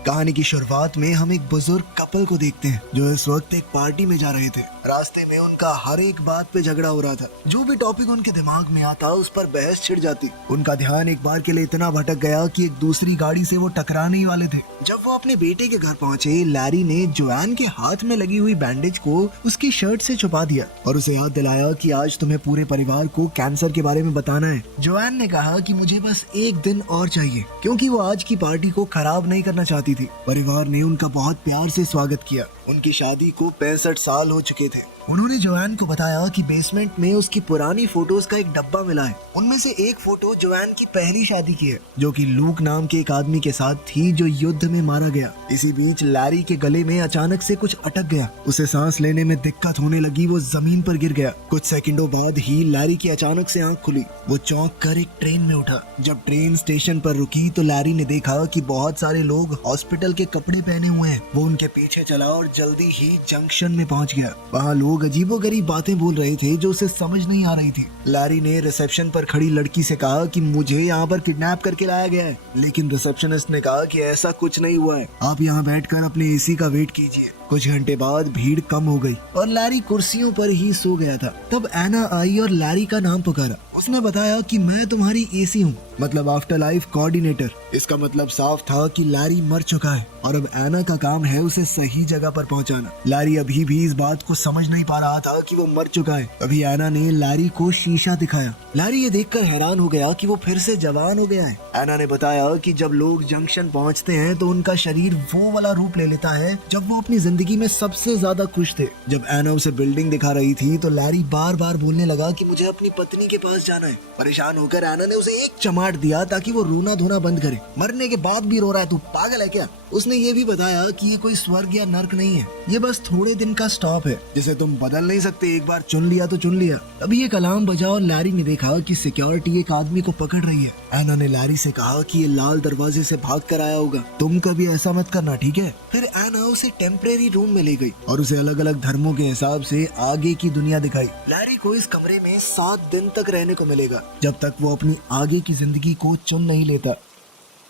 कहानी की शुरुआत में हम एक बुजुर्ग कपल को देखते हैं जो इस वक्त एक पार्टी में जा रहे थे। रास्ते में उनका हर एक बात पे झगड़ा हो रहा था। जो भी टॉपिक उनके दिमाग में आता उस पर बहस छिड़ जाती। उनका ध्यान एक बार के लिए इतना भटक गया कि एक दूसरी गाड़ी से वो टकराने ही वाले थे। जब वो अपने बेटे के घर पहुंचे, लैरी ने जोआन के हाथ में लगी हुई बैंडेज को उसकी शर्ट से छुपा दिया और उसे याद दिलाया कि आज तुम्हें पूरे परिवार को कैंसर के बारे में बताना है। जोआन ने कहा कि मुझे बस एक दिन और चाहिए, क्योंकि वो आज की पार्टी को खराब नहीं करना चाहती थी। परिवार ने उनका बहुत प्यार से स्वागत किया। उनकी शादी को 65 साल हो चुके थे। उन्होंने जोआन को बताया कि बेसमेंट में उसकी पुरानी फोटोज का एक डब्बा मिला है। उनमें से एक फोटो जोआन की पहली शादी की है, जो कि लूक नाम के एक आदमी के साथ थी जो युद्ध में मारा गया। इसी बीच लैरी के गले में अचानक से कुछ अटक गया। उसे सांस लेने में दिक्कत होने लगी। वो जमीन पर गिर गया। कुछ सेकंडों बाद ही लैरी की अचानक से आंख खुली। वो चौंक कर एक ट्रेन में उठा। जब ट्रेन स्टेशन पर रुकी तो लैरी ने देखा कि बहुत सारे लोग हॉस्पिटल के कपड़े पहने हुए हैं। वो उनके पीछे चला और जल्दी ही जंक्शन में पहुंच गया। वहाँ लोग अजीबोगरीब बातें बोल रहे थे जो उसे समझ नहीं आ रही थी। लैरी ने रिसेप्शन पर खड़ी लड़की से कहा कि मुझे यहाँ पर किडनैप करके लाया गया है, लेकिन रिसेप्शनिस्ट ने कहा कि ऐसा कुछ नहीं हुआ है, आप यहाँ बैठकर अपने एसी का वेट कीजिए। कुछ घंटे बाद भीड़ कम हो गई और लैरी कुर्सियों पर ही सो गया था। तब एना आई और लैरी का नाम पुकारा। उसने बताया कि मैं तुम्हारी एसी हूँ, मतलब आफ्टर लाइफ कोऑर्डिनेटर। इसका मतलब साफ था कि लैरी मर चुका है और अब एना का काम है उसे सही जगह पर पहुंचाना। लैरी अभी भी इस बात को समझ नहीं पा रहा था कि वो मर चुका है। अभी एना ने लैरी को शीशा दिखाया। लैरी ये देखकर हैरान हो गया कि वो फिर से जवान हो गया है। एना ने बताया कि जब लोग जंक्शन पहुंचते हैं तो उनका शरीर वो वाला रूप ले लेता है जब वो अपनी जिंदगी में सबसे ज्यादा खुश थे। जब एना उसे बिल्डिंग दिखा रही थी तो लैरी बार बार बोलने लगा कि मुझे अपनी पत्नी के पास जाना है। परेशान होकर एना ने उसे एक चमाट दिया ताकि वो रोना धोना बंद करे। मरने के बाद भी रो रहा है, तू पागल है क्या? उसने ये भी बताया कि ये कोई स्वर्ग या नर्क नहीं है, ये बस थोड़े दिन का स्टॉप है जिसे तुम बदल नहीं सकते। एक बार चुन लिया तो चुन लिया। अभी एक अलार्म बजा और लैरी ने देखा कि सिक्योरिटी एक आदमी को पकड़ रही है। एना ने लैरी से कहा कि ये लाल दरवाजे से भाग कर आया होगा, तुम कभी ऐसा मत करना, ठीक है? फिर एना उसे टेम्परेरी रूम में ले गई और उसे अलग अलग धर्मों के हिसाब से आगे की दुनिया दिखाई। लैरी को इस कमरे में 7 दिन तक रहने को मिलेगा, जब तक वो अपनी आगे की जिंदगी को चुन नहीं लेता।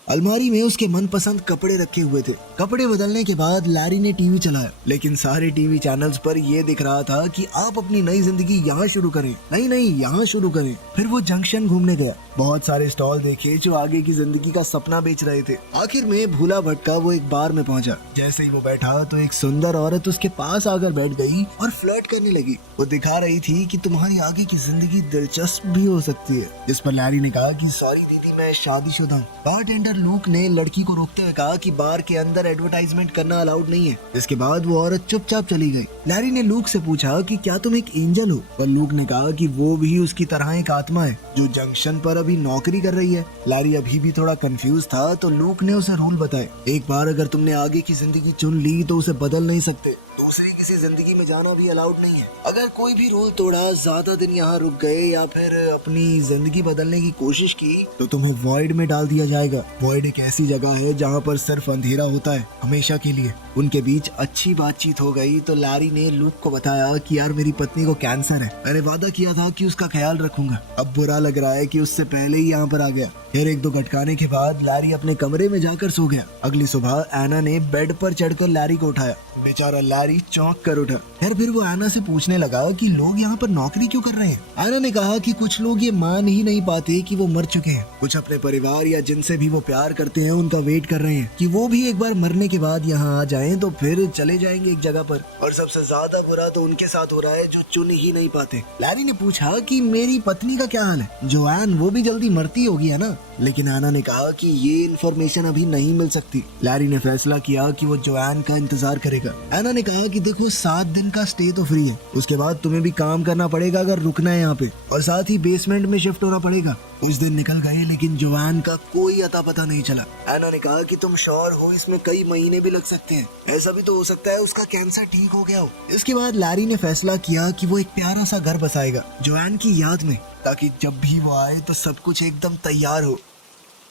अलमारी में उसके मनपसंद कपड़े रखे हुए थे। कपड़े बदलने के बाद लैरी ने टीवी चलाया, लेकिन सारे टीवी चैनल्स पर यह दिख रहा था कि आप अपनी नई जिंदगी यहाँ शुरू करें, नहीं यहाँ शुरू करें। फिर वो जंक्शन घूमने गया। बहुत सारे स्टॉल देखे जो आगे की जिंदगी का सपना बेच रहे थे। आखिर में भूला भटका वो एक बार में पहुंचा। जैसे ही वो बैठा तो एक सुंदर औरत उसके पास आकर बैठ गई और फ्लर्ट करने लगी। वो दिखा रही थी कि तुम्हारी आगे की जिंदगी दिलचस्प भी हो सकती है। जिस पर लैरी ने कहा कि सॉरी दीदी, मैं शादीशुदा हूँ। बारटेंडर लूक ने लड़की को रोकते हुए कहा कि बार के अंदर एडवर्टाइजमेंट करना अलाउड नहीं है। इसके बाद वो औरत चुपचाप चली गई। लैरी ने लूक से पूछा कि क्या तुम एक एंजल हो? पर लूक ने कहा कि वो भी उसकी तरह एक आत्मा है जो जंक्शन पर अभी नौकरी कर रही है। लैरी अभी भी थोड़ा कंफ्यूज था तो लूक ने उसे रूल बताए। एक बार अगर तुमने आगे की जिंदगी चुन ली तो उसे बदल नहीं सकते। दूसरी किसी जिंदगी में जाना भी अलाउड नहीं है। अगर कोई भी रूल तोड़ा, ज्यादा दिन यहाँ रुक गए या फिर अपनी जिंदगी बदलने की कोशिश की तो तुम्हें वॉइड में डाल दिया जाएगा। वॉइड एक ऐसी जगह है जहाँ पर सिर्फ अंधेरा होता है, हमेशा के लिए। उनके बीच अच्छी बातचीत हो गई तो लैरी ने लूक को बताया कि यार मेरी पत्नी को कैंसर है, मैंने वादा किया था कि उसका ख्याल रखूंगा। अब बुरा लग रहा है कि उससे पहले ही यहाँ पर आ गया। फिर 1-2 घटकाने के बाद लैरी अपने कमरे में जाकर सो गया। अगली सुबह एना ने बेड पर चढ़कर लैरी को उठाया। बेचारा लैरी चौंक कर उठा। फिर वो एना से पूछने लगा कि लोग यहाँ पर नौकरी क्यों कर रहे हैं। एना ने कहा कि कुछ लोग ये मान ही नहीं पाते कि वो मर चुके हैं। कुछ अपने परिवार या जिनसे भी वो प्यार करते हैं उनका वेट कर रहे हैं कि वो भी एक बार मरने के बाद यहाँ आ जाएं तो फिर चले जाएंगे एक जगह पर। और सबसे ज्यादा बुरा तो उनके साथ हो रहा है जो चुन ही नहीं पाते। लैरी ने पूछा कि मेरी पत्नी का क्या हाल है? जोआन, वो भी जल्दी मरती होगी है ना? लेकिन एना ने कहा कि ये इन्फॉर्मेशन अभी नहीं मिल सकती। लैरी ने फैसला किया कि वो जोआन का इंतजार करेगा। एना ने कहा कि देखो 7 दिन का स्टे तो फ्री है, उसके बाद तुम्हें भी काम करना पड़ेगा अगर रुकना है यहाँ पे, और साथ ही बेसमेंट में शिफ्ट होना पड़ेगा। कुछ दिन निकल गए लेकिन जोआन का कोई अता पता नहीं चला। एना ने कहा कि तुम श्योर हो इसमें कई महीने भी लग सकते हैं, ऐसा भी तो हो सकता है उसका कैंसर ठीक हो गया हो। इसके बाद लैरी ने फैसला किया कि वो एक प्यारा सा घर बसाएगा जोआन की याद में, ताकि जब भी वो आए तो सब कुछ एकदम तैयार हो।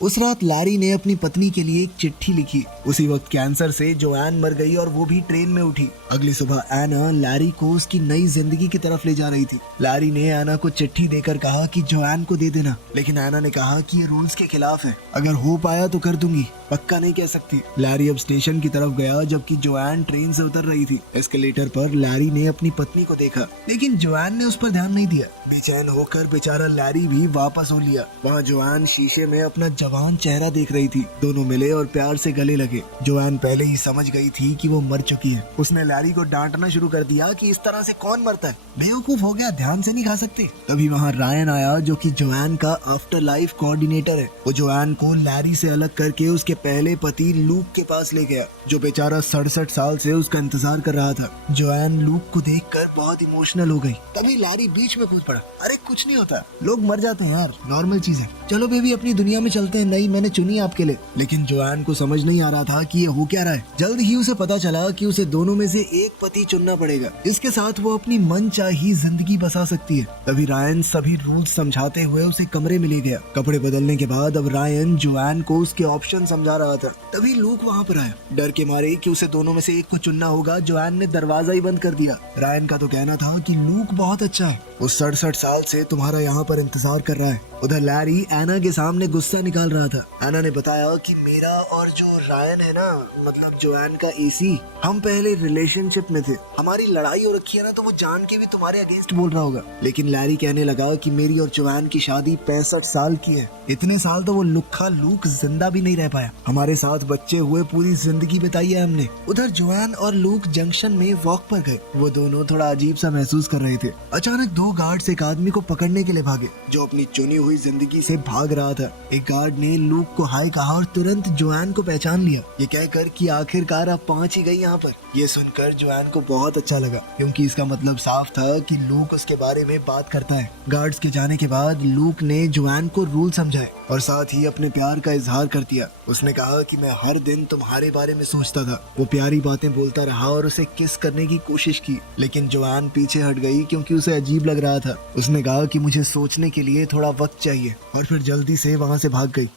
उस रात लैरी ने अपनी पत्नी के लिए एक चिट्ठी लिखी। उसी वक्त कैंसर से जोआन मर गई और वो भी ट्रेन में उठी। अगली सुबह एना लैरी को उसकी नई जिंदगी की तरफ ले जा रही थी। लैरी ने एना को चिट्ठी देकर कहा कि जोआन को दे देना, लेकिन एना ने कहा कि ये रूल्स के खिलाफ है, अगर हो पाया तो कर दूंगी, पक्का नहीं कह सकती। लैरी अब स्टेशन की तरफ गया जबकि जोआन ट्रेन से उतर रही थी। एस्केलेटर पर लैरी ने अपनी पत्नी को देखा, लेकिन जोआन ने उस पर ध्यान नहीं दिया। बेचैन होकर बेचारा लैरी भी वापस हो लिया। वहाँ जोआन शीशे में अपना जवान चेहरा देख रही थी। दोनों मिले और प्यार से गले लगे। जोआन पहले ही समझ गई थी कि वो मर चुकी है। उसने लैरी को डांटना शुरू कर दिया कि इस तरह से कौन मरता है, बेवकूफ हो गया, ध्यान से नहीं खा सकते। तभी वहाँ रायन आया जो कि जोआन का आफ्टर लाइफ कोऑर्डिनेटर है। वो जोआन को लैरी से अलग करके उसके पहले पति लूक के पास ले गया, जो बेचारा 67 साल से उसका इंतजार कर रहा था। जोआन लूक को देखकर बहुत इमोशनल हो गई। तभी लैरी बीच में कूद पड़ा, अरे कुछ नहीं होता, लोग मर जाते हैं यार, नॉर्मल चीज है, चलो बेबी अपनी दुनिया में चलते हैं, नई मैंने चुनी आपके लिए। लेकिन जोआन को समझ नहीं आ रहा था कि ये हो क्या रहा है। जल्द ही उसे पता चला कि उसे दोनों में से एक पति चुनना पड़ेगा, जिसके साथ वो अपनी मनचाही जिंदगी बसा सकती है। तभी रायन सभी रूल्स समझाते हुए उसे कमरे में ले गया। कपड़े बदलने के बाद अब रायन जोआन को उसके ऑप्शन समझा रहा था। तभी लूक वहाँ पर आया। डर के मारे कि उसे दोनों में से एक को चुनना होगा, जोआन ने दरवाजा ही बंद कर दिया। रायन का तो कहना था कि लूक बहुत अच्छा है, वो 67 साल से तुम्हारा यहाँ पर इंतजार कर रहा है। उधर लैरी एना के सामने गुस्सा निकाल रहा था। एना ने बताया कि मेरा और जो रायन है ना, मतलब जोआन का एसी, हम पहले रिलेशनशिप में थे, हमारी लड़ाई हो रखी है ना, तो वो जान के भी तुम्हारे अगेंस्ट बोल रहा होगा। लेकिन लैरी कहने लगा कि मेरी और जोआन की शादी 65 साल की है, इतने साल तो वो लुक्खा लूक जिंदा भी नहीं रह पाया, हमारे साथ बच्चे हुए, पूरी जिंदगी बिताई है हमने। उधर जोआन और लूक जंक्शन में वॉक पर गए। वो दोनों थोड़ा अजीब सा महसूस कर रहे थे। अचानक दो गार्ड्स एक आदमी को पकड़ने के लिए भागे, जो अपनी चुनी हुई जिंदगी से भाग रहा था। एक गार्ड ने लूक को हाय कहा और तुरंत जोआन को पहचान लिया, ये कहकर कि आखिरकार आप पहुंच ही गई यहाँ पर। ये सुनकर जोआन को बहुत अच्छा लगा, क्योंकि इसका मतलब साफ था कि लूक उसके बारे में बात करता है। गार्ड्स के जाने के बाद लूक ने जोआन को रूल समझाए और साथ ही अपने प्यार का इजहार कर दिया। उसने कहा कि मैं हर दिन तुम्हारे बारे में सोचता था। वो प्यारी बातें बोलता रहा और उसे किस करने की कोशिश की, लेकिन जोआन पीछे हट गई क्योंकि उसे अजीब लग रहा था। उसने कहा कि मुझे सोचने के लिए थोड़ा वक्त चाहिए और फिर जल्दी से वहाँ से भाग गई।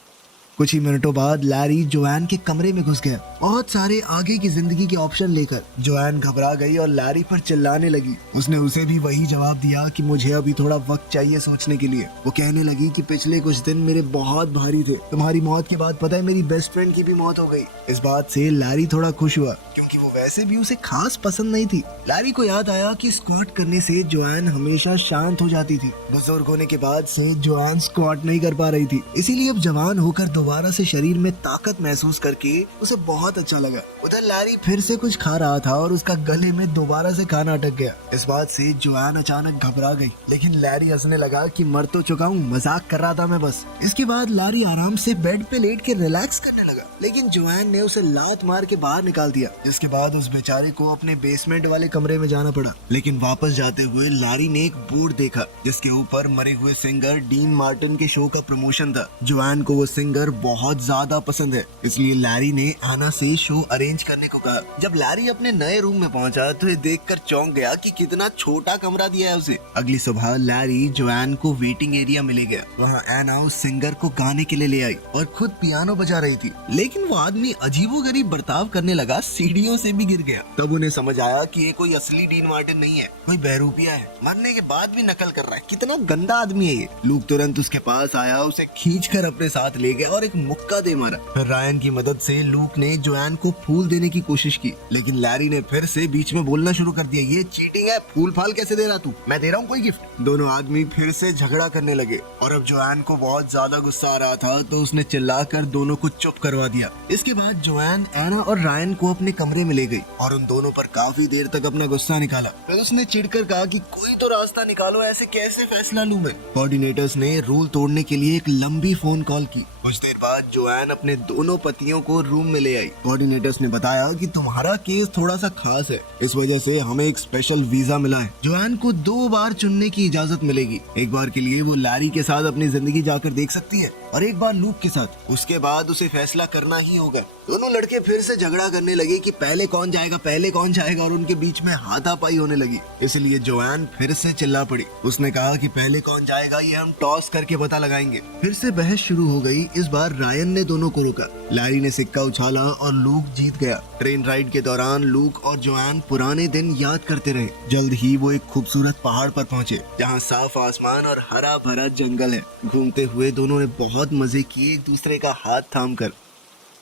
कुछ ही मिनटों बाद लैरी जोआन के कमरे में घुस गया, बहुत सारे आगे की जिंदगी के ऑप्शन लेकर। जोआन घबरा गई और लैरी पर चिल्लाने लगी। उसने उसे भी वही जवाब दिया कि मुझे अभी थोड़ा वक्त चाहिए सोचने के लिए। वो कहने लगी कि पिछले कुछ दिन मेरे बहुत भारी थे, तुम्हारी मौत के बाद पता है मेरी बेस्ट फ्रेंड की भी मौत हो गई। इस बात से लैरी थोड़ा खुश हुआ, क्योंकि वो वैसे भी उसे खास पसंद नहीं थी। लैरी को याद आया कि स्क्वाट करने से जोआन हमेशा शांत हो जाती थी। बुजुर्ग होने के बाद से जोआन स्क्वाट नहीं कर पा रही थी, इसीलिए अब जवान होकर दोबारा से शरीर में ताकत महसूस करके उसे बहुत अच्छा लगा। उधर लैरी फिर से कुछ खा रहा था और उसका गले में दोबारा से खाना अटक गया। इस बात से जोआन अचानक घबरा गई, लेकिन लैरी हंसने लगा कि मर तो चुका हूँ, मजाक कर रहा था मैं बस। इसके बाद लैरी आराम से बेड पे लेट के रिलैक्स करने लगा, लेकिन जोआन ने उसे लात मार के बाहर निकाल दिया, जिसके बाद उस बेचारे को अपने बेसमेंट वाले कमरे में जाना पड़ा। लेकिन वापस जाते हुए लैरी ने एक बोर्ड देखा, जिसके ऊपर मरे हुए सिंगर डीन मार्टिन के शो का प्रमोशन था। जोआन को वो सिंगर बहुत ज्यादा पसंद है, इसलिए लैरी ने एना से शो अरेंज करने को कहा। जब लैरी अपने नए रूम में पहुंचा तो ये देखकर चौंक गया कि कितना छोटा कमरा दिया है उसे। अगली सुबह लैरी जोआन को वेटिंग एरिया में ले गया। वहाँ एना उस सिंगर को गाने के लिए ले आई और खुद पियानो बजा रही थी, लेकिन वो आदमी अजीबोगरीब बर्ताव करने लगा, सीढ़ियों से भी गिर गया। तब उन्हें समझ आया कि ये कोई असली डीन मार्टिन नहीं है, कोई बहरूपिया है, मरने के बाद भी नकल कर रहा है, कितना गंदा आदमी है ये। लूक तुरंत उसके पास आया, उसे खींचकर अपने साथ ले गया और एक मुक्का दे मारा। फिर रायन की मदद से लूक ने जोआन को फूल देने की कोशिश की, लेकिन लैरी ने फिर से बीच में बोलना शुरू कर दिया, ये चीटिंग है, फूल फाल कैसे दे रहा तू, मैं दे रहा हूँ कोई गिफ्ट। दोनों आदमी फिर से झगड़ा करने लगे और अब जोआन को बहुत ज्यादा गुस्सा आ रहा था, तो उसने चिल्लाकर दोनों को चुप करवा दिया। इसके बाद जोआन एना और रायन को अपने कमरे में ले गई और उन दोनों पर काफी देर तक अपना गुस्सा निकाला। फिर उसने चिढ़कर कहा कि कोई तो रास्ता निकालो, ऐसे कैसे फैसला लूं मैं। कोऑर्डिनेटर्स ने रूल तोड़ने के लिए एक लंबी फोन कॉल की। कुछ देर बाद जोआन अपने दोनों पतियों को रूम में ले आई। कोऑर्डिनेटर्स ने बताया कि तुम्हारा केस थोड़ा सा खास है, इस वजह से हमें एक स्पेशल वीजा मिला है। जोआन को 2 बार चुनने की इजाजत मिलेगी। एक बार के लिए वो लैरी के साथ अपनी जिंदगी जाकर देख सकती है और एक बार लूक के साथ। उसके बाद उसे फैसला करना ही होगा। दोनों लड़के फिर से झगड़ा करने लगे कि पहले कौन जाएगा और उनके बीच में हाथापाई होने लगी। इसलिए जोआन फिर से चिल्ला पड़ी। उसने कहा कि पहले कौन जाएगा ये हम टॉस करके पता लगाएंगे। फिर से बहस शुरू हो गई। इस बार रायन ने दोनों को रोका। लैरी ने सिक्का उछाला और लूक जीत गया। ट्रेन राइड के दौरान लूक और जोआन पुराने दिन याद करते रहे। जल्द ही वो एक खूबसूरत पहाड़ पर पहुंचे जहां साफ आसमान और हरा भरा जंगल है। घूमते हुए दोनों ने बहुत मजे किए एक दूसरे का हाथ थामकर।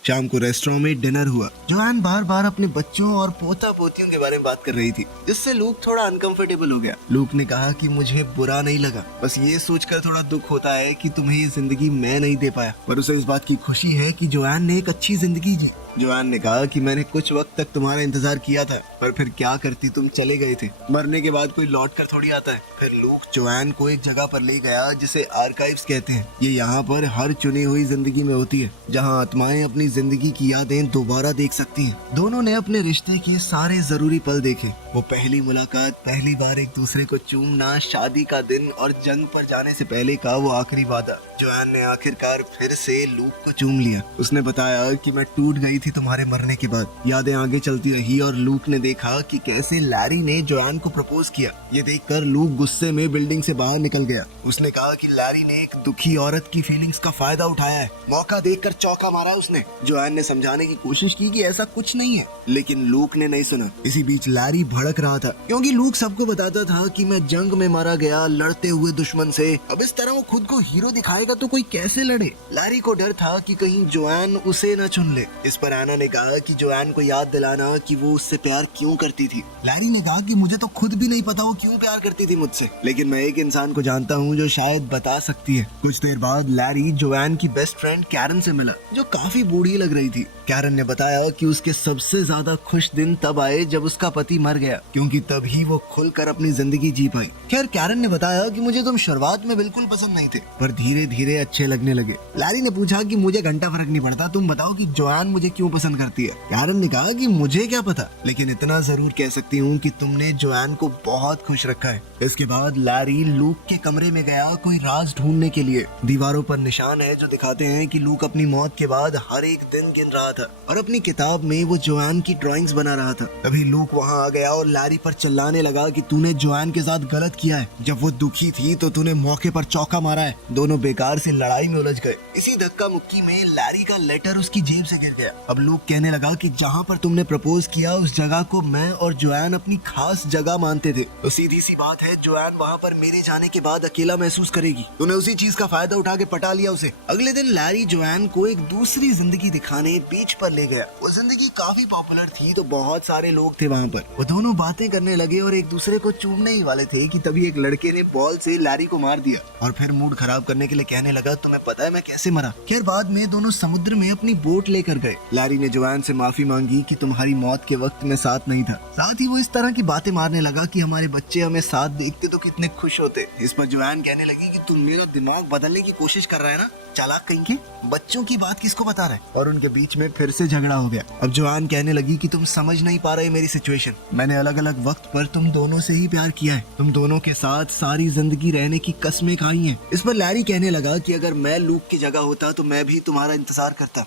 शाम को रेस्टोरेंट में डिनर हुआ। जोआन बार बार अपने बच्चों और पोता पोतियों के बारे में बात कर रही थी, जिससे लूक थोड़ा अनकंफर्टेबल हो गया। लूक ने कहा कि मुझे बुरा नहीं लगा, बस ये सोचकर थोड़ा दुख होता है कि तुम्हें ये जिंदगी मैं नहीं दे पाया, पर उसे इस बात की खुशी है कि जोआन ने एक अच्छी जिंदगी जी। जोआन ने कहा कि मैंने कुछ वक्त तक तुम्हारा इंतजार किया था, पर फिर क्या करती, तुम चले गए थे। मरने के बाद कोई लौट कर थोड़ी आता है। फिर लूक जोआन को एक जगह पर ले गया जिसे आर्काइव्स कहते हैं। ये यहाँ पर हर चुनी हुई जिंदगी में होती है, जहाँ आत्माएं अपनी जिंदगी की यादें दोबारा देख सकती हैं। दोनों ने अपने रिश्ते के सारे जरूरी पल देखे। वो पहली मुलाकात, पहली बार एक दूसरे को चूमना, शादी का दिन और जंग पर जाने से पहले का वो आखिरी वादा। जोआन ने आखिरकार फिर से लूक को चूम लिया। उसने बताया कि मैं टूट गई थी तुम्हारे मरने के बाद। यादें आगे चलती रही और लूक ने देखा कि कैसे लैरी ने जोआन को प्रपोज किया। ये देखकर लूक गुस्से में बिल्डिंग से बाहर निकल गया। उसने कहा कि लैरी ने एक दुखी औरत की फीलिंग्स का फायदा उठाया है। मौका देखकर चौका मारा है उसने। जोआन ने समझाने की कोशिश की कि ऐसा कुछ नहीं है, लेकिन लूक ने नहीं सुना। इसी बीच लैरी भड़क रहा था, क्योंकि लूक सबको बताता था कि मैं जंग में मारा गया लड़ते हुए दुश्मन से। अब इस तरह वो खुद को हीरो दिखाएगा तो कोई कैसे लड़े। लैरी को डर था कि कहीं जोआन उसे न चुन ले। इस पर एना ने कहा कि जोआन को याद दिलाना कि वो उससे प्यार क्यों करती थी। लैरी ने कहा कि मुझे तो खुद भी नहीं पता वो क्यों प्यार करती थी मुझसे, लेकिन मैं एक इंसान को जानता हूँ जो शायद बता सकती है। कुछ देर बाद लैरी जोआन की बेस्ट फ्रेंड कैरन से मिला, जो काफी बूढ़ी लग रही थी। कैरन ने बताया कि उसके सबसे ज्यादा खुश दिन तब आए जब उसका पति मर गया, क्योंकि तभी वो खुलकर अपनी जिंदगी जी पाई। खैर, कैरन ने बताया कि मुझे तुम शुरुआत में बिल्कुल पसंद नहीं थे, पर धीरे धीरे अच्छे लगने लगे। लैरी ने पूछा कि मुझे घंटा फर्क नहीं पड़ता, तुम बताओ कि जोआन मुझे क्यों पसंद करती है। कैरन ने कहा कि मुझे क्या पता, लेकिन इतना जरूर कह सकती हूँ कि तुमने जोआन को बहुत खुश रखा है। इसके बाद लैरी लूक के कमरे में गया कोई राज ढूंढने के लिए। दीवारों पर निशान है जो दिखाते हैं कि लूक अपनी मौत के बाद हर एक दिन गिन रहा था और अपनी किताब में वो जोआन की ड्राइंग्स बना रहा था। तभी लूक वहाँ आ गया और लैरी पर चिल्लाने लगा कि तूने जोआन के साथ गलत किया है। जब वो दुखी थी तो तूने मौके पर चौका मारा है। दोनों बेकार से लड़ाई में उलझ गए। इसी धक्का मुक्की में लैरी का लेटर उसकी जेब से गिर गया। अब लूक कहने लगा कि जहाँ पर तुमने प्रपोज किया उस जगह को मैं और जोआन अपनी खास जगह मानते थे, तो सीधी सी बात है जोआन वहाँ पर मेरे जाने के बाद अकेला महसूस करेगी। तूने उसी चीज का फायदा उठा के पटा लिया उसे। अगले दिन लैरी जोआन को एक दूसरी जिंदगी दिखाने बीच पर ले गया। वो जिंदगी काफी पॉपुलर थी तो बहुत सारे लोग थे वहाँ पर। वो दोनों बातें करने लगे और एक दूसरे को चूमने ही वाले थे कि तभी एक लड़के ने बॉल से लैरी को मार दिया और फिर मूड खराब करने के लिए कहने लगा, तुम्हें पता है मैं कैसे मरा। खैर, बाद में दोनों समुद्र में अपनी बोट लेकर गए। लैरी ने जोआन से माफी मांगी कि तुम्हारी मौत के वक्त मैं साथ नहीं था। साथ ही वो इस तरह की बातें मारने लगा कि हमारे बच्चे हमें साथ देखते तो कितने खुश होते। इस पर जोआन कहने लगी कि तुम मेरा दिमाग बदलने की कोशिश कर रहा है ना, चालाक कहीं के। बच्चों की बात किसको बता रहा है। और उनके बीच में फिर से झगड़ा हो गया। अब जोआन कहने लगी कि तुम समझ नहीं पा रहे मेरी सिचुएशन। मैंने अलग अलग वक्त पर तुम दोनों से ही प्यार किया है। तुम दोनों के साथ सारी जिंदगी रहने की कसमें खाई हैं। इस पर लैरी कहने लगा कि अगर मैं लूक की जगह होता तो मैं भी तुम्हारा इंतजार करता।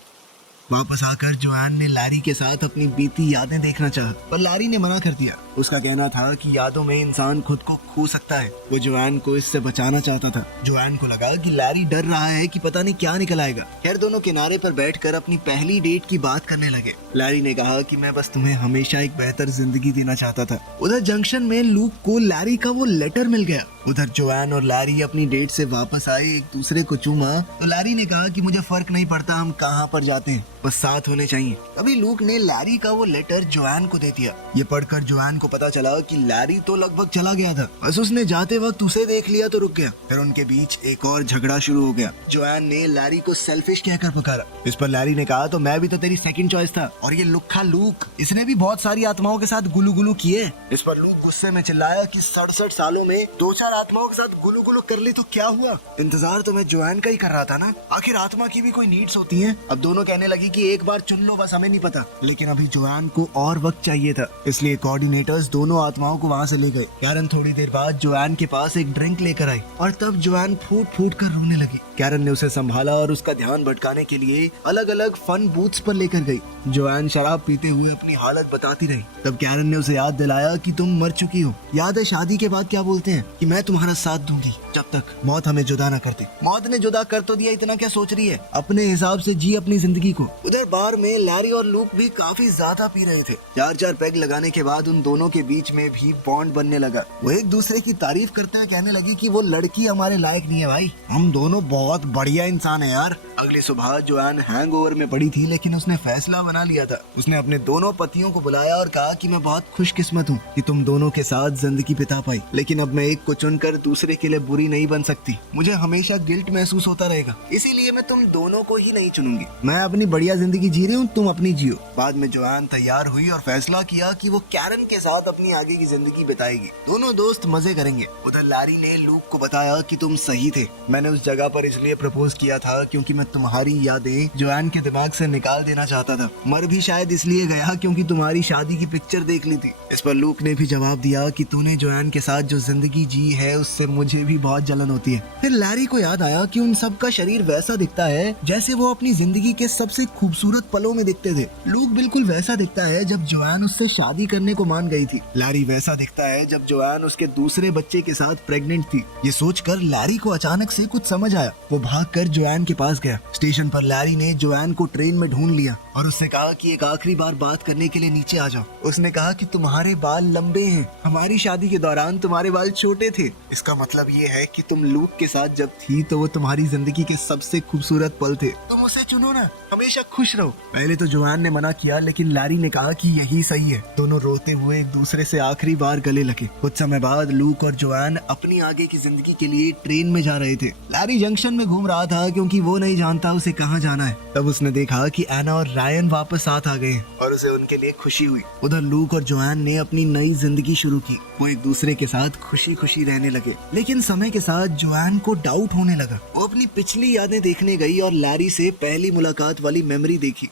वापस आकर जोआन ने लैरी के साथ अपनी बीती यादें देखना चाहा, पर लैरी ने मना कर दिया। उसका कहना था कि यादों में इंसान खुद को खो सकता है। वो जोआन को इससे बचाना चाहता था। जोआन को लगा कि लैरी डर रहा है कि पता नहीं क्या निकल आएगा। खैर, दोनों किनारे पर बैठकर अपनी पहली डेट की बात करने लगे। लैरी ने कहा कि मैं बस तुम्हें हमेशा एक बेहतर जिंदगी देना चाहता था। उधर जंक्शन में लूक को लैरी का वो लेटर मिल गया। उधर जोआन और लैरी अपनी डेट से वापस आए, एक दूसरे को चूमा तो लैरी ने कहा कि मुझे फर्क नहीं पड़ता हम कहाँ पर जाते हैं, बस साथ होने चाहिए। तभी लूक ने लैरी का वो लेटर जोआन को दे दिया। ये पढ़कर जोआन को पता चला कि लैरी तो लगभग चला गया था, बस उसने जाते वक्त उसे देख लिया तो रुक गया। फिर उनके बीच एक और झगड़ा शुरू हो गया। जोआन ने लैरी को सेल्फिश कहकर पुकारा। इस पर लैरी ने कहा, तो मैं भी तो तेरी सेकंड चॉइस था। और ये लुक्खा लूक, इसने भी बहुत सारी आत्माओं के साथ गुलू गुलू किए। इस पर लूक गुस्से में चिल्लाया कि 67 सालों में 2-4 आत्माओं के साथ गुलू गुलू कर ली तो क्या हुआ? इंतजार तो मैं जोआन का ही कर रहा था ना, आखिर आत्मा की भी कोई नीड्स होती हैं। अब दोनों कहने लगी कि एक बार चुन लो, बस हमें नहीं पता। लेकिन अभी जोआन को और वक्त चाहिए था, इसलिए कोऑर्डिनेटर्स दोनों आत्माओं को वहाँ से ले गए। कैरन थोड़ी देर बाद जोआन के पास एक ड्रिंक लेकर आई और तब जोआन फूट फूट कर रोने लगी। कैरन ने उसे संभाला और उसका ध्यान भटकाने के लिए अलग अलग फन बूथ्स पर लेकर गई। जोआन शराब पीते हुए अपनी हालत बताती रही। तब कैरन ने उसे याद दिलाया कि तुम मर चुकी हो। याद है शादी के बाद क्या बोलते हैं कि मैं तुम्हारा साथ दूंगी जब तक मौत हमें जुदा न करती। मौत ने जुदा कर तो दिया, इतना क्या सोच रही है, अपने हिसाब से जी अपनी जिंदगी को। उधर बार में लैरी और लूक भी काफी ज्यादा पी रहे थे। 4-4 पैग लगाने के बाद उन दोनों के बीच में भी बॉन्ड बनने लगा। वो एक दूसरे की तारीफ करते हुए कहने लगे कि वो लड़की हमारे लायक नहीं है भाई, हम दोनों बहुत बढ़िया इंसान है यार। अगली सुबह जोआन हैंगओवर में पड़ी थी, लेकिन उसने फैसला बना लिया था। उसने अपने दोनों पतियों को बुलाया और कहा कि मैं बहुत खुशकिस्मत हूँ कि तुम दोनों के साथ जिंदगी बिता पाई, लेकिन अब मैं एक को चुनकर दूसरे के लिए बुरी नहीं बन सकती। मुझे हमेशा गिल्ट महसूस होता रहेगा, इसीलिए मैं तुम दोनों को ही नहीं चुनूंगी। मैं अपनी बढ़िया जिंदगी जी रही हूँ, तुम अपनी जियो। बाद में जोआन तैयार हुई और फैसला किया कि वो कैरन के साथ अपनी आगे की जिंदगी बिताएगी। दोनों दोस्त मजे करेंगे। उधर लैरी ने लूक को बताया कि तुम सही थे, मैंने उस जगह पर इसलिए प्रपोज किया था क्योंकि मैं तुम्हारी यादें जोआन के दिमाग से निकाल देना चाहता था। मर भी शायद इसलिए गया क्योंकि तुम्हारी शादी की पिक्चर देख ली थी। इस पर लूक ने भी जवाब दिया कि तूने जोआन के साथ जो जिंदगी जी है उससे मुझे भी बहुत जलन होती है। फिर लैरी को याद आया कि उन सब का शरीर वैसा दिखता है जैसे वो अपनी जिंदगी के सबसे खूबसूरत पलों में दिखते थे। लूक बिल्कुल वैसा दिखता है जब जोआन उससे शादी करने को मान गई थी। लैरी वैसा दिखता है जब जोआन उसके दूसरे बच्चे के साथ प्रेग्नेंट थी। ये सोचकर लैरी को अचानक से कुछ समझ आया। वो भागकर जोआन के पास गया। स्टेशन पर लैरी ने जोआन को ट्रेन में ढूंढ लिया और उससे कहा कि एक आखिरी बार बात करने के लिए नीचे आ जाओ। उसने कहा कि तुम्हारे बाल लंबे हैं, हमारी शादी के दौरान तुम्हारे बाल छोटे थे। इसका मतलब ये है कि तुम लूक के साथ जब थी तो वो तुम्हारी जिंदगी के सबसे खूबसूरत पल थे। तुम उसे चुनो ना, हमेशा खुश रहो। पहले तो जोआन ने मना किया, लेकिन लैरी ने कहा कि यही सही है। दोनों रोते हुए एक दूसरे से आखिरी बार गले लगे। कुछ समय बाद लूक और जोआन अपनी आगे की जिंदगी के लिए ट्रेन में जा रहे थे। लैरी जंक्शन में घूम रहा था क्योंकि वो नहीं जानता उसे कहाँ जाना है। तब उसने देखा कि एना और रायन वापस साथ आ गए हैं और उसे उनके लिए खुशी हुई। उधर लूक और जोआन ने अपनी नई जिंदगी शुरू की। वो एक दूसरे के साथ खुशी खुशी रहने लगे। लेकिन समय के साथ जोआन को डाउट होने लगा। वो अपनी पिछली यादें देखने गई और लैरी से पहली मुलाकात वाली मेमोरी देखी।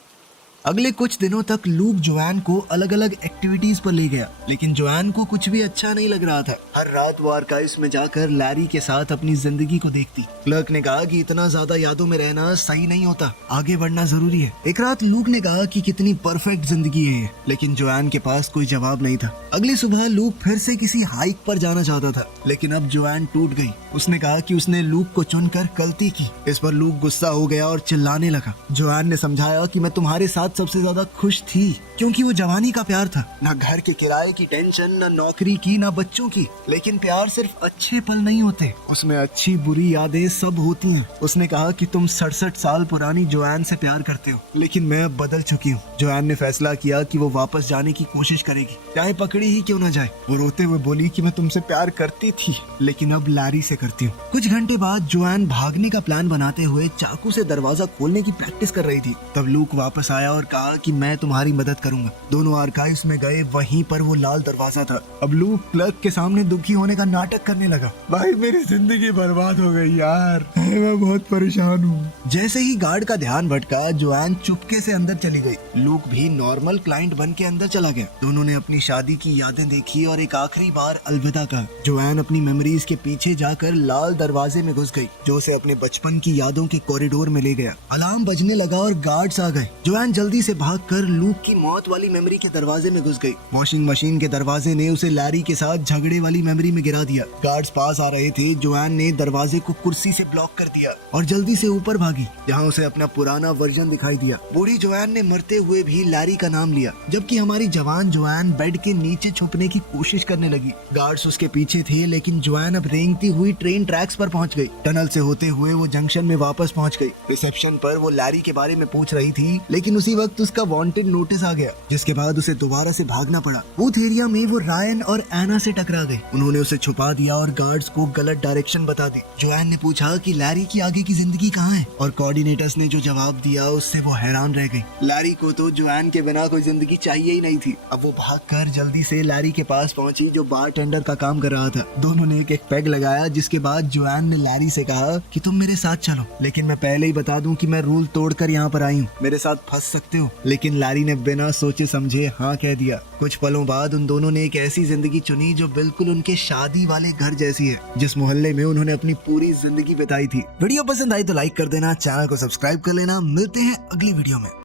अगले कुछ दिनों तक लूक जोआन को अलग अलग एक्टिविटीज पर ले गया, लेकिन जोआन को कुछ भी अच्छा नहीं लग रहा था। हर रात वो आर्काइव्स में जाकर लैरी के साथ अपनी जिंदगी को देखती। क्लर्क ने कहा कि इतना ज्यादा यादों में रहना सही नहीं होता, आगे बढ़ना जरूरी है। एक रात लूक ने कहा कि कितनी परफेक्ट जिंदगी है, लेकिन जोआन के पास कोई जवाब नहीं था। अगली सुबह लूक फिर से किसी हाइक पर जाना चाहता था, लेकिन अब जोआन टूट गई। उसने कहा कि उसने लूक को चुनकर गलती की। इस पर लूक गुस्सा हो गया और चिल्लाने लगा। जोआन ने समझाया कि मैं तुम्हारे साथ सबसे ज्यादा खुश थी क्योंकि वो जवानी का प्यार था, ना घर के किराए की टेंशन, ना नौकरी की, ना बच्चों की। लेकिन प्यार सिर्फ अच्छे पल नहीं होते, उसमें अच्छी बुरी यादें सब होती हैं। उसने कहा कि तुम 67 साल पुरानी जोआन से प्यार करते हो, लेकिन मैं अब बदल चुकी हूँ। जोआन ने फैसला किया कि वो वापस जाने की कोशिश करेगी, चाहे पकड़ी ही क्यों न जाए। वो रोते हुए बोली कि मैं तुमसे प्यार करती थी, लेकिन अब लैरी से करती हूँ। कुछ घंटे बाद जोआन भागने का प्लान बनाते हुए चाकू से दरवाजा खोलने की प्रैक्टिस कर रही थी। तब लूक वापस आया और कहा कि मैं तुम्हारी मदद करूंगा। दोनों आर्काइव्स में गए, वहीं पर वो लाल दरवाजा था। अब लूक क्लर्क के सामने दुखी होने का नाटक करने लगा। भाई मेरी जिंदगी बर्बाद हो गई यार, मैं बहुत परेशान हूँ। जैसे ही गार्ड का ध्यान भटका, जोआन चुपके से अंदर चली गई। लूक भी नॉर्मल क्लाइंट बन के अंदर चला गया। दोनों ने अपनी शादी की यादें देखी और एक आखिरी बार अलविदा कहा। जोआन अपनी मेमोरीज के पीछे जाकर लाल दरवाजे में घुस गई, जो उसे अपने बचपन की यादों के कॉरिडोर में ले गया। अलार्म बजने लगा और गार्ड्स आ गए। जोआन जल्दी से भागकर लूक की मौत वाली मेमोरी के दरवाजे में घुस गई। वॉशिंग मशीन के दरवाजे ने उसे लैरी के साथ झगड़े वाली मेमोरी में गिरा दिया। गार्ड्स पास आ रहे थे। जोआन ने दरवाजे को कुर्सी से ब्लॉक कर दिया और जल्दी से ऊपर भागी, जहाँ उसे अपना पुराना वर्जन दिखाई दिया। बूढ़ी जोआन ने मरते हुए भी लैरी का नाम लिया, जबकि हमारी जवान जोआन बेड के नीचे छुपने की कोशिश करने लगी। गार्ड्स उसके पीछे थे, लेकिन जोआन अब रेंगती हुई ट्रेन ट्रैक्स पर पहुंच गई। टनल से होते हुए वो जंक्शन में वापस पहुंच गई। रिसेप्शन पर वो लैरी के बारे में पूछ रही थी, लेकिन उसी उसी वक्त उसका वांटेड नोटिस आ गया, जिसके बाद उसे दोबारा से भागना पड़ा। बूथ एरिया में वो रायन और एना से टकरा गई। उन्होंने उसे छुपा दिया और गार्ड्स को गलत डायरेक्शन बता दी। जोएन ने पूछा कि लैरी की आगे की जिंदगी कहाँ है, और कोऑर्डिनेटर्स ने जो जवाब दिया उससे वो हैरान रह गई। लैरी को तो जोएन के बिना कोई जिंदगी चाहिए ही नहीं थी। अब वो भागकर जल्दी से लैरी के पास पहुंची, जो बारटेंडर का काम कर रहा था। दोनों ने एक पेग लगाया, जिसके बाद जोएन ने लैरी से कहा कि तुम मेरे साथ चलो, लेकिन मैं पहले ही बता दूं कि मैं रूल तोड़कर यहाँ पर आई हूँ, मेरे साथ फंस सकते हो। लेकिन लैरी ने बिना सोचे समझे हाँ कह दिया। कुछ पलों बाद उन दोनों ने एक ऐसी जिंदगी चुनी जो बिल्कुल उनके शादी वाले घर जैसी है, जिस मोहल्ले में उन्होंने अपनी पूरी जिंदगी बिताई थी। वीडियो पसंद आई तो लाइक कर देना, चैनल को सब्सक्राइब कर लेना। मिलते हैं अगली वीडियो में।